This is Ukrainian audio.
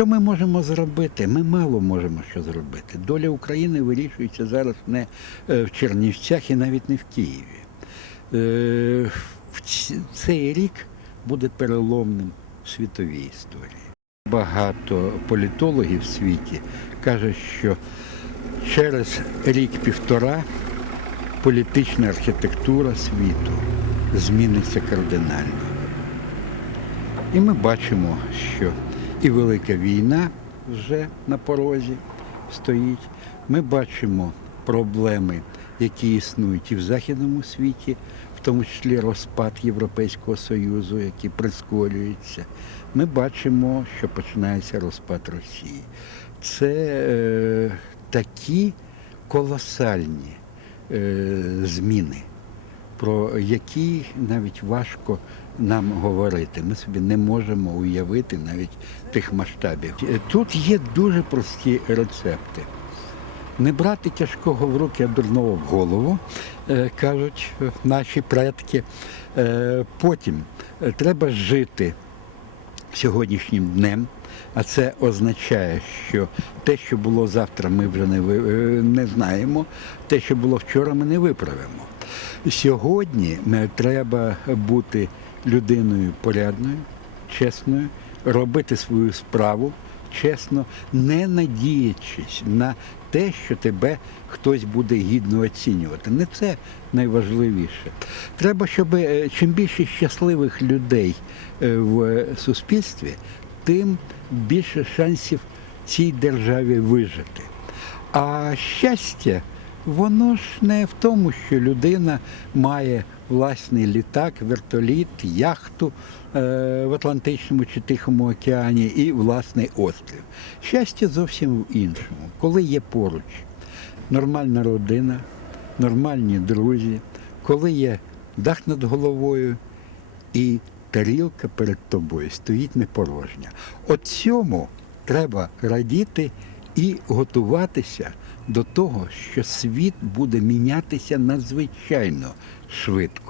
Що ми можемо зробити? Ми мало можемо що зробити. Доля України вирішується зараз не е, в Чернівцях і навіть не в Києві. Е, Цей рік буде переломним в світовій історії. Багато політологів в світі кажуть, що через рік-півтора політична архітектура світу зміниться кардинально. І ми бачимо, що і велика війна вже на порозі стоїть. Ми бачимо проблеми, які існують і в західному світі, в тому числі розпад Європейського Союзу, який прискорюється. Ми бачимо, що починається розпад Росії. Це е, такі колосальні е, зміни про які навіть важко нам говорити. Ми собі не можемо уявити навіть тих масштабів. Е, Тут є дуже прості рецепти. Не брати тяжкого в руки, а дурного в голову, е, кажуть наші предки. Е, Потім треба жити сьогоднішнім днем, а це означає, що те, що було завтра, ми вже не, не знаємо, те, що було вчора, ми не виправимо. Сьогодні е, треба бути людиною порядною, чесною, робити свою справу чесно, не надіячись на те, що тебе хтось буде гідно оцінювати. Не це найважливіше. Треба, щоб е, чим більше щасливих людей е, в суспільстві, тим більше шансів цій державі вижити. А щастя, воно ж не в тому, що людина має власний літак, вертоліт, яхту е, в Атлантичному чи Тихому океані і власний острів. Щастя зовсім в іншому, коли є поруч нормальна родина, нормальні друзі, коли є дах над головою і тарілка перед тобою стоїть не порожня. От цьому треба радіти і готуватися до того, що світ буде мінятися надзвичайно швидко.